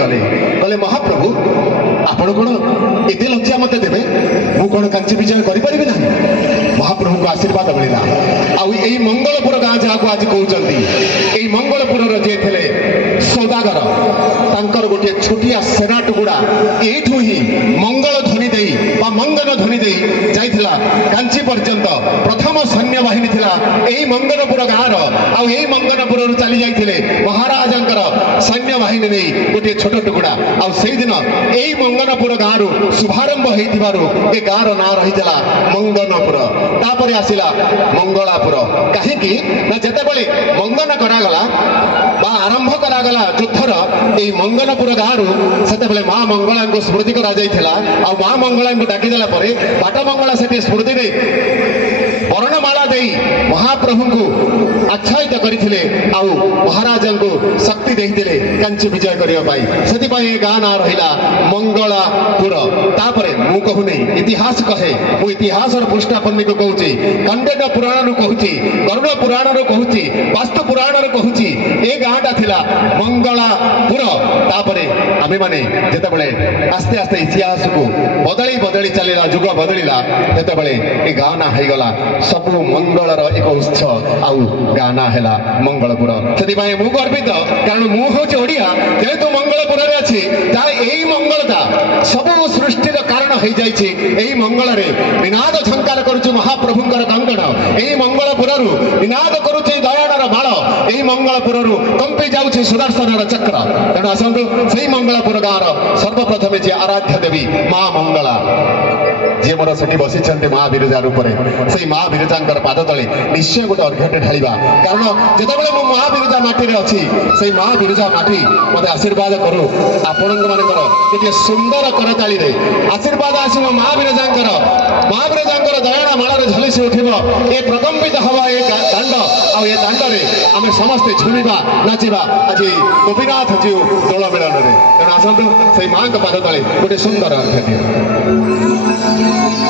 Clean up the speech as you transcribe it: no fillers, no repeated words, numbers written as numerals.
गले कहले महाप्रभु आपण कौन एत लज्जा मत देवे मु कौन कांची विजय करें ना। महाप्रभु को आशीर्वाद मिलला आउ मंगलपुर गाँ जहाँ आज कहते यही मंगलपुर जे थे सौदागर तांकर गोटे छोटिया सेना टुकुड़ा एठू ही मंगल ध्वनि दे मंगन ध्वनि दे जाइथिला कांची पर्यंत प्रथम सैन्य बाहिनी थिला एही मंगनपुर गाँव आई मंगनपुर चली जाइथिले महाराजंकर सैन्य बाहिनी नहीं गोटे छोट टुकुड़ा आउ से दिन यही मंगनपुर गाँव शुभारंभ होइथिबारु ए गाँव ना रहितला मंगनपुर तापर आसिला मंगलापुर काहेकि ना जेतेबेले मंगन करागला बा आरंभ करागला युद्धर एही मंगनपुर गाँव सेतेबेले माँ मंगला को स्मृति करा जाइथिला आ माँ मंगला को डाकी देला परे बाट मंगला सेठी स्मृति रे वर्णमाला दे महाप्रभु को आच्छादित करथिले आउ महाराजन को शक्ति देथिले कांची विजय करिया पाई सेति पाई गाँ ना रहिला मंगलापुर। तापरे मु कहू नहीं इतिहास कहे मु इतिहास पृष्ठापन्नी को कहूची कंडेन पुराण रू कहूची गरुड़ पुराण रू कहूची वास्तु पुराण रू कहूची ए गाँटा थिला मंगलापुर। तापरे आमे माने जेतेबेले आस्ते आस्ते इतिहास को बदली बदली चलिला जुग बदलिला जेतेबेले ए गाँ ना हैगला सबु मंगलर एक उत्सव आउ गाँ ना हैला मंगलपुर। सेति पाई मु गर्वित कारण मु होची ओडिया जेहेतु मंगलपुर रे अछि तार एही मंगलता सबु सृष्टिर कारण हो जाइछि एही मंगल रे निनाद झंकार करूछु महाप्रभुंकर कंकण एही मंगलपुर रु निनाद करूछि दयानर बाण एही मंगलपुर रु कंपी जाउछि सुदर्शनर चक्र। तेणु आसंतु सेही मंगलपुर गाँव सर्वप्रथमे जे आराध्य देवी माँ मंगला जे मोर सेठी बसी माँ बिरजा रूप से माँ बिरजांकर पाद तले निश्चय गोटे अर्घ्यटे ढालिबा कारण जेतेबेले मो माँ बिरजा माटी रे अछि से माँ बिरजा माटी मते आशीर्वाद करू आपणक मानकर एते सुंदर करताली रे आशीर्वाद आसीबो माँ बिरजांकर दयाना माळ रे झलिसी उठिबो ए प्रकंपित हवा ए दांड आ ए दांड रे आमे समस्त झुमिबा नाचिबा आज गोपीनाथ जी दोल मिलन रे। तेणु आसंतु से माँ पाद तले गोटे सुंदर अर्घ्य दियो।